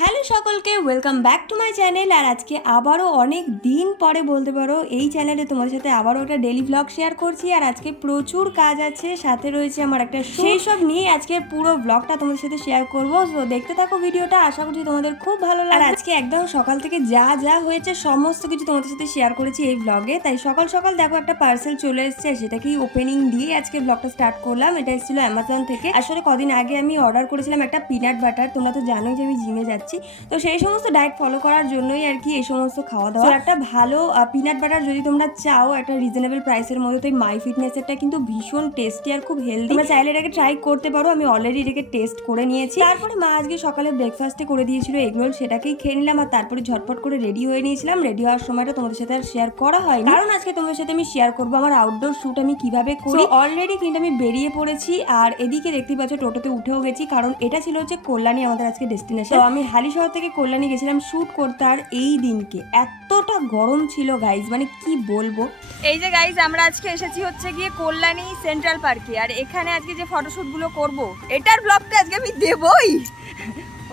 Hello সকলকে, welcome back to my channel. আর আজকে আবারও অনেক দিন পরে বলতে পারো এই চ্যানেলে তোমার সাথে আবারও একটা ডেলি ব্লগ শেয়ার করছি। আর আজকে প্রচুর কাজ আছে, সাথে রয়েছে আমার একটা সেই সব নিয়ে আজকে পুরো ব্লগটা তোমাদের সাথে শেয়ার করবো। তো দেখতে থাকো ভিডিওটা, আশা করছি তোমাদের খুব ভালো লাগে। আর আজকে একদম সকাল থেকে যা যা হয়েছে সমস্ত কিছু তোমাদের সাথে শেয়ার করেছি এই ব্লগে। তাই সকাল সকাল দেখো একটা পার্সেল চলে এসেছে, সেটাকেই ওপেনিং দিয়ে আজকে ব্লগটা স্টার্ট করলাম। এটা এসেছিল অ্যামাজন থেকে। আসলে কদিন আগে আমি অর্ডার করেছিলাম একটা পিনাট বাটার। তোমরা তো জানোই যে আমি জিমে যাচ্ছি, তো সেই সমস্ত ডায়েট ফলো করার জন্যই আর কি এই সমস্ত খাওয়া দাওয়া। একটা ভালো পিনাট বাটার যদি তোমরা চাও একটা রিজনেবল প্রাইসের মধ্যে, তো এই মাই ফিটনেসেরটা কিন্তু ভীষণ টেস্টি আর খুব হেলদি। তোমরা চাইলে এটাকে ট্রাই করতে পারো। আমি অলরেডি এটাকে টেস্ট করে নিয়েছি। তারপরে মা আজকে সকালে ব্রেকফাস্টে করে দিয়েছিল এগ রোল, সেটাকেই খেয়ে নিলাম। আর তারপরে ঝটপট করে রেডি হয়ে নিয়েছিলাম। রেডি হওয়ার সময়টা তোমাদের সাথে আর শেয়ার করা হয়নি, কারণ আজকে তোমাদের সাথে আমি শেয়ার করবো আমার আউটডোর শুট আমি কিভাবে করি। অলরেডি কিন্তু আমি বেরিয়ে পড়েছি। আর এদিকে দেখতে পাচ্ছ টোটোতে উঠেও গেছি, কারণ এটা ছিল হচ্ছে কল্যাণী আমাদের আজকে ডেস্টিনেশন। তো আমি হালিশহর থেকে কল্যাণী গেছিলাম শুট করতে। আর এই দিনকে এতটা গরম ছিল গাইজ, মানে কি বলবো। এই যে গাইজ আমরা আজকে এসেছি হচ্ছে গিয়ে কল্যাণী সেন্ট্রাল পার্কে। আর এখানে আজকে যে ফটোশুটগুলো করব, এটার ব্লগটা আজকে আমি দেবই।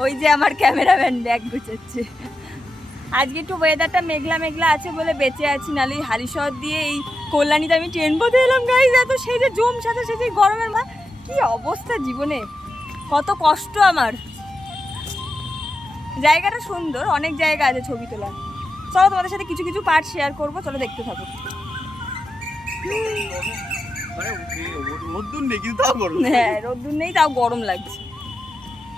ওই যে আমার ক্যামেরাম্যান ব্যাগ গুছাচ্ছে। আজকে একটু ওয়েদারটা মেঘলা মেঘলা আছে বলে বেঁচে আছি, নাহলে হালিশহর দিয়ে এই কল্যাণীতে আমি ট্রেন পথে এলাম গাইজ। এত সেই যে জম সাথে সেই যে গরমের মা কি অবস্থা জীবনে, কত কষ্ট আমার। জায়গাটা সুন্দর, অনেক জায়গা আছে ছবি তোলার। চলো তোমাদের সাথে কিছু কিছু পার্ট শেয়ার করবো, চলো দেখতে থাকো। হ্যাঁ রোদ্দুর নেই, তাও গরম লাগছে।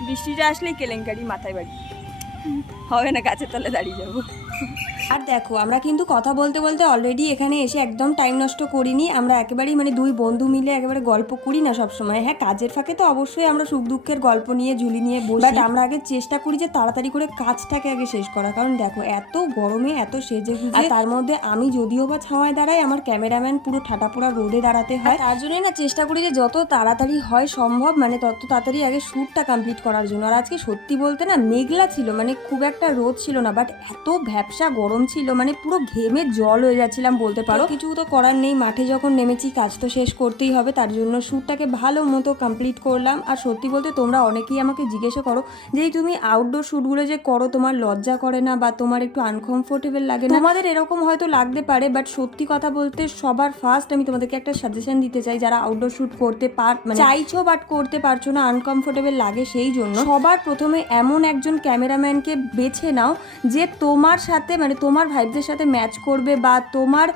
বৃষ্টিটা আসলেই কেলেঙ্কারি, মাথায় বাড়ি হবে না, গাছের তলে দাঁড়িয়ে যাবো। আর দেখো আমরা কিন্তু কথা বলতে বলতে অলরেডি এখানে এসে একদম টাইম নষ্ট করিনি। আমরা একেবারেই মানে দুই বন্ধু মিলে একেবারে গল্প করি না সবসময়। হ্যাঁ, কাজের ফাঁকে তো অবশ্যই আমরা সুখ দুঃখের গল্প নিয়ে ঝুলি নিয়ে বসি, বাট আমরা আগে চেষ্টা করি যে তাড়াতাড়ি করে কাজটাকে আগে শেষ করা। কারণ দেখো এত গরমে এত সেজে গুজে, আর তার মধ্যে আমি যদিও বা ছাওয়ায় দাঁড়াই, আমার ক্যামেরাম্যান পুরো ঠাটাপোড়া রোদে দাঁড়াতে হয়। তার জন্যই না চেষ্টা করি যে যত তাড়াতাড়ি হয় সম্ভব মানে তত তাড়াতাড়ি আগে শ্যুটটা কমপ্লিট করার জন্য। আর আজকে সত্যি বলতে না মেঘলা ছিল, মানে খুব একটা রোদ ছিল না, বাট এত ভ্যাপসা গরম ছিল, মানে পুরো ঘেমে জল হয়ে যাচ্ছিলাম বলতে পারো। কিছু তো করার নেই, মাঠে যখন নেমেছি কাজ তো শেষ করতেই হবে। তার জন্য শ্যুটটাকে ভালো মতো কমপ্লিট করলাম। আর সত্যি বলতে তোমরা অনেকেই আমাকে জিজ্ঞাসা করো যে তুমি আউটডোর শ্যুটগুলো যে করো তোমার লজ্জা করে না বা তোমার একটু আনকমফোর্টেবল লাগে না? তোমাদের এরকম হয়তো লাগতে পারে, বাট সত্যি কথা বলতে সবার ফার্স্ট আমি তোমাদেরকে একটা সাজেশন দিতে চাই, যারা আউটডোর শ্যুট করতে মানে চাইছো বাট করতে পারছো না, আনকমফোর্টেবল লাগে, সেই জন্য সবার প্রথমে এমন একজন ক্যামেরাম্যানকে বেছে নাও যে তোমার সাথে মানে তোমার ভাইবদের সাথে ম্যাচ করবে, বা তোমার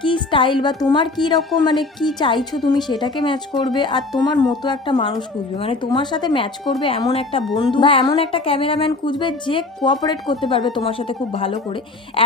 কি স্টাইল বা তোমার কি রকম মানে কি চাইছো তুমি সেটাকে ম্যাচ করবে। আর তোমার মতো একটা মানুষ খুঁজবে, মানে তোমার সাথে ম্যাচ করবে এমন একটা বন্ধু বা এমন একটা ক্যামেরাম্যান খুঁজবে যে কোঅপারেট করতে পারবে তোমার সাথে খুব ভালো করে।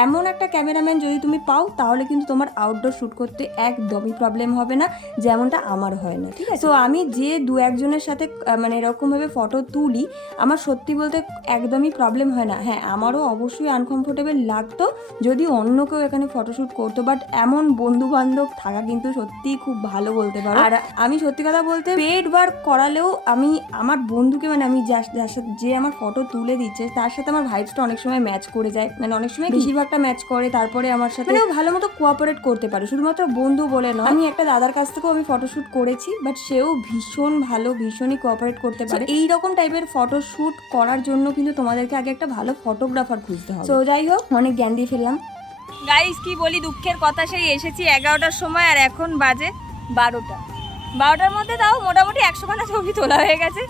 এমন একটা ক্যামেরাম্যান যদি তুমি পাও তাহলে কিন্তু তোমার আউটডোর শ্যুট করতে একদমই প্রবলেম হবে না, যেমনটা আমার হয় না, ঠিক আছে? তো আমি যে দু একজনের সাথে মানে এরকমভাবে ফটো তুলি, আমার সত্যি বলতে একদমই প্রবলেম হয় না। হ্যাঁ, আমারও অবশ্যই আনকমফোর্টেবল লাগতো যদি অন্য কেউ এখানে ফটোশ্যুট করতো, বাট এমন বন্ধু বান্ধব থাকা কিন্তু সত্যিই খুব ভালো বলতে পারো। আর আমি সত্যি কথা বলতে পেড ওয়ার্ক করালেও আমি আমার বন্ধুকে মানে আমি যার সাথে যে আমার ফটো তুলে দিচ্ছে তার সাথে আমার ভাইবসটা অনেক সময় ম্যাচ করে যায়, মানে অনেক সময় বেশিরভাগটা ম্যাচ করে। তারপরে আমার সাথে মানে ভালো মতো কোঅপারেট করতে পারে, শুধুমাত্র বন্ধু বলে নয়। আমি একটা দাদার কাছ থেকেও আমি ফটোশ্যুট করেছি, বাট সেও ভীষণ ভালো, ভীষণই কোঅপারেট করতে পারে। এইরকম টাইপের ফটোশ্যুট করার জন্য কিন্তু তোমাদেরকে আগে একটা ভালো ফটোগ্রাফার খুঁজতে হবে। তো যাই হোক, অনেক জ্ঞান দিয়ে ফেললাম গাইস। কি বলি, দুঃখের কথা, সেই এসেছি 11টার সময় আর এখন বাজে 12টার মধ্যে তাও মোটামুটি 100খানা ছবি তোলা হয়ে গেছে।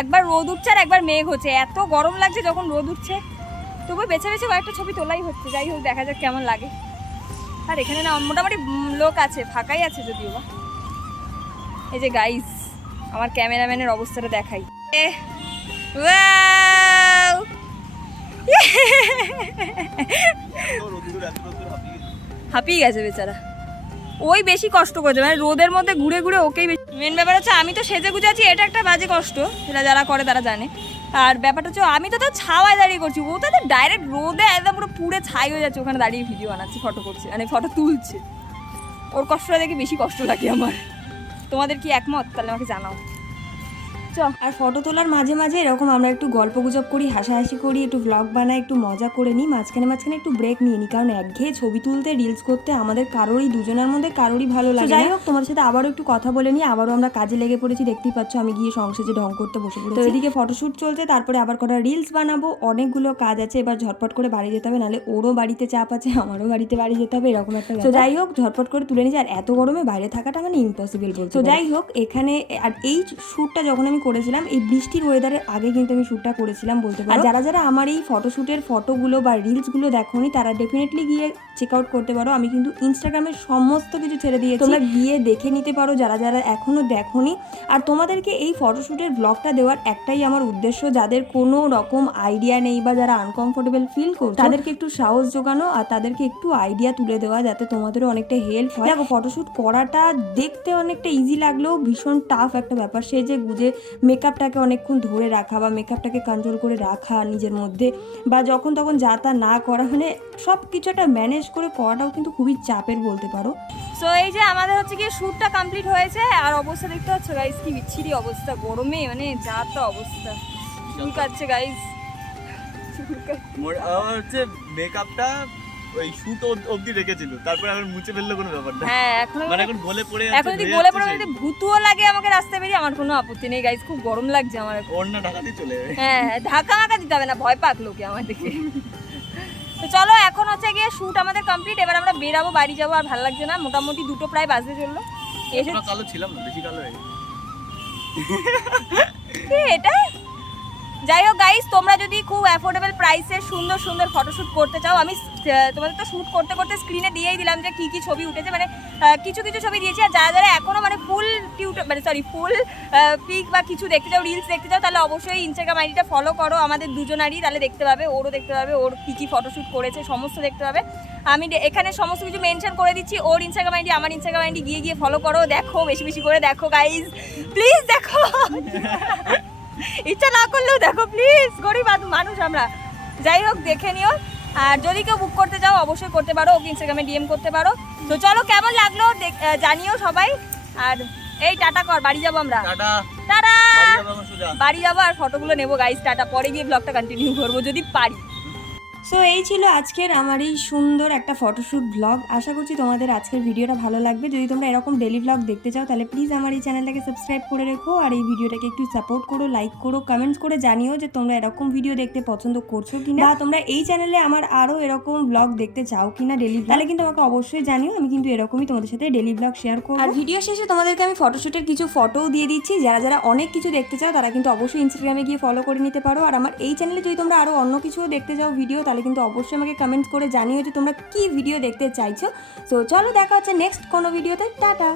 একবার রোদ উঠছে আর একবার মেঘ হচ্ছে, এত গরম লাগছে যখন রোদ উঠছে, তবু বেছে বেছে কয়েকটা ছবি তোলাই হচ্ছে। যাই হোক, দেখা যাক কেমন লাগে। আর এখানে না মোটামুটি লোক আছে, ফাঁকাই আছে যদিও বা। এই যে গাইস আমার ক্যামেরাম্যানের অবস্থাটা দেখাই। হাঁপিয়ে গেছে বেচারা, ওই বেশি কষ্ট করছে, মানে রোদের মধ্যে ঘুরে ঘুরে ওকেই বেশি। মেন ব্যাপার হচ্ছে আমি তো সেজে গুজে আছি, এটা একটা বাজে কষ্ট, সেটা যারা করে তারা জানে। আর ব্যাপারটা হচ্ছে আমি তো ছাওয়ায় দাঁড়িয়ে করছি, ও তো ডাইরেক্ট রোদে একদম পুরো পুড়ে ছাই হয়ে যাচ্ছে, ওখানে দাঁড়িয়ে ভিডিও বানাচ্ছে, ফটো করছে, মানে ফটো তুলছে। ওর কষ্টটা দেখে বেশি কষ্ট লাগে আমার। তোমাদের কি একমত? তাহলে আমাকে জানাও। চ। আর ফটো তোলার মাঝে মাঝে এরকম আমরা একটু গল্প গুজব করি, হাসাহাসি করি, একটু ব্লগ বানাই, একটু মজা করে নিই, মাঝখানে মাঝখানে একটু ব্রেক নিয়ে নিই, কারণ একঘেয়ে ছবি তুলতে রিলস করতে আমাদের কারোরই দুজনের মধ্যে কারোরই ভালো লাগে। যাই হোক, তোমাদের সাথে আবারও একটু কথা বলে নিই, আবারও আমরা কাজে লেগে পড়েছি, দেখতেই পাচ্ছ আমি গিয়ে সংসারে ঢং করতে বসে পড়েছি। তো এদিকে ফটোশুট চলছে, তারপরে আবার কটা রিলস বানাবো, অনেকগুলো কাজ আছে, এবার ঝটপট করে বাড়ি যেতে হবে, নাহলে ওরও বাড়িতে চাপ আছে, আমারও বাড়িতে বাড়ি যেতে হবে, এরকম একটা। তো যাই হোক, ঝটপট করে তুলে নিয়েছি, আর এত গরমে বাইরে থাকাটা মানে ইম্পসিবল বলতে। তো যাই হোক, এখানে আর এই শ্যুটটা যখন আমি করেছিলাম এই বৃষ্টির ওয়েদারের আগে কিন্তু আমি শ্যুটটা করেছিলাম বলতে পারো। আর যারা যারা আমার এই ফটোশ্যুটের ফটোগুলো বা রিলসগুলো দেখোনি তারা ডেফিনেটলি গিয়ে চেক আউট করতে পারো। আমি কিন্তু ইনস্টাগ্রামে সমস্ত কিছু ছেড়ে দিয়েছি, তোমরা গিয়ে দেখে নিতে পারো যারা যারা এখনো দেখোনি। আর তোমাদেরকে এই ফটোশ্যুটের ব্লগটা দেওয়ার একটাই আমার উদ্দেশ্য, যাদের কোনো রকম আইডিয়া নেই বা যারা আনকমফোর্টেবল ফিল করছে তাদেরকে একটু সাহস জোগানো আর তাদেরকে একটু আইডিয়া তুলে দেওয়া, যাতে তোমাদেরও অনেকটা হেল্প হয়। দেখো, ফটোশ্যুট করাটা দেখতে অনেকটা ইজি লাগলেও ভীষণ টাফ একটা ব্যাপার। সেজে গুজে মেকআপটাকে অনেকক্ষণ ধরে রাখা বা মেকআপটাকে কন্ট্রোল করে রাখা নিজের মধ্যে, বা যখন তখন যা তা না করা, মানে সব কিছু একটা ম্যানেজ করে করাটাও কিন্তু খুবই চাপের বলতে পারো। সো এই যে আমাদের হচ্ছে কি শ্যুটটা কমপ্লিট হয়েছে, আর অবস্থা দেখতে পাচ্ছ গাইস, কি বিচ্ছিরি অবস্থা, গরমে মানে যা তা অবস্থা, চুলকাচ্ছে গাইস, আমার হচ্ছে মেকআপটা ওই শুট অবধি রেখেছিল, তারপর এখন মুছে ফেললে কোনো ব্যাপার না। হ্যাঁ, এখন মানে এখন গলে পড়ে এখন যদি গলে পড়ে যদি ভুতুও লাগে আমাকে রাস্তায় বেরিয়ে, আমার কোনো আপত্তি নেই গাইস, খুব গরম লাগছে আমার এখন। ওড়না ঢাকাতে চলে যাবে। হ্যাঁ, ঢাকা মাকা দিতে হবে না, ভয় পাক লোকে আমার দিকে। তো চলো, এখন হচ্ছে গিয়ে শ্যুট আমাদের কমপ্লিট, এবার আমরা বেরাবো, বাড়ি যাবো, আর ভালো লাগছে না, মোটামুটি 2টো প্রায় বাজতে চললো। এসে কালো ছিলাম না, বেশি কালো হয়ে গেছে। কি এটা? যাই হোক গাইস, তোমরা যদি খুব অ্যাফোর্ডেবল প্রাইসে সুন্দর সুন্দর ফটোশ্যুট করতে চাও, আমি তোমাদের তো শ্যুট করতে করতে স্ক্রিনে দিয়েই দিলাম যে কি কি ছবি উঠেছে, মানে কিছু কিছু ছবি দিয়েছি। আর যারা যারা এখনো মানে ফুল ফুল পিক বা কিছু দেখতে চাও, রিলস দেখতে চাও, তাহলে অবশ্যই ইনস্টাগ্রাম আইডিটা ফলো করো আমাদের দুজনারই, তাহলে দেখতে পাবে, ওরও দেখতে পাবে, ওর কি কি ফটোশ্যুট করেছে সমস্ত দেখতে পাবে। আমি এখানে সমস্ত কিছু মেনশন করে দিচ্ছি, ওর ইনস্টাগ্রাম আইডি, আমার ইনস্টাগ্রাম আইডি, গিয়ে গিয়ে ফলো করো, দেখো, বেশি বেশি করে দেখো গাইজ, প্লিজ দেখো। ইচ্ছা না করলেও দেখো প্লিজ, গরিব মানুষ আমরা। যাই হোক, দেখে নিও। আর যদি কেউ বুক করতে চাও অবশ্যই করতে পারো, ওকে ইনস্টাগ্রামে ডিএম করতে পারো। তো চলো, কেমন লাগলো জানিও সবাই। আর এই টাটা কর, বাড়ি যাবো আমরা, টাটা, বাড়ি যাবো, আর ফটোগুলো নেবো গাইস, টাটা, পরে গিয়ে ব্লগটা কন্টিনিউ করবো যদি পারি। সো এই ছিল আজকের আমার এই সুন্দর একটা ফটোশ্যুট ব্লগ। আশা করছি তোমাদের আজকের ভিডিওটা ভালো লাগবে। যদি তোমরা এরকম ডেলি ব্লগ দেখতে চাও তাহলে প্লিজ আমার এই চ্যানেলটাকে সাবস্ক্রাইব করে রেখো, আর এই ভিডিওটাকে একটু সাপোর্ট করো, লাইক করো, কমেন্টস করে জানিও যে তোমরা এরকম ভিডিও দেখতে পছন্দ করছো কিনা, বা তোমরা এই চ্যানেলে আমার আরও এরকম ব্লগ দেখতে চাও কিনা ডেলি, তাহলে কিন্তু আমাকে অবশ্যই জানিও। আমি কিন্তু এরকমই তোমাদের সাথে ডেলি ব্লগ শেয়ার করবো। আর ভিডিও শেষে তোমাদেরকে আমি ফটোশ্যুটের কিছু ফটোও দিয়ে দিচ্ছি, যারা যারা অনেক কিছু দেখতে চাও তারা কিন্তু অবশ্যই ইনস্টাগ্রামে গিয়ে ফলো করে নিতে পারো। আর আমার এই চ্যানেলে যদি তোমরা আরও অন্য কিছুও দেখতে চাও ভিডিও, তাহলে কিন্তু অবশ্যই আমাকে কমেন্টস করে জানিও যে তোমরা কি ভিডিও দেখতে চাইছো। সো চলো, দেখা হচ্ছে নেক্সট কোনো ভিডিওতে, টাটা।